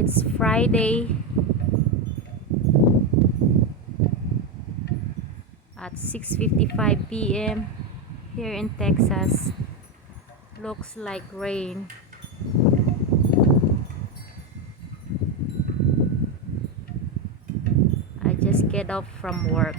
It's Friday at 6:55 p.m. here in Texas. Looks like rain. I just get off from work.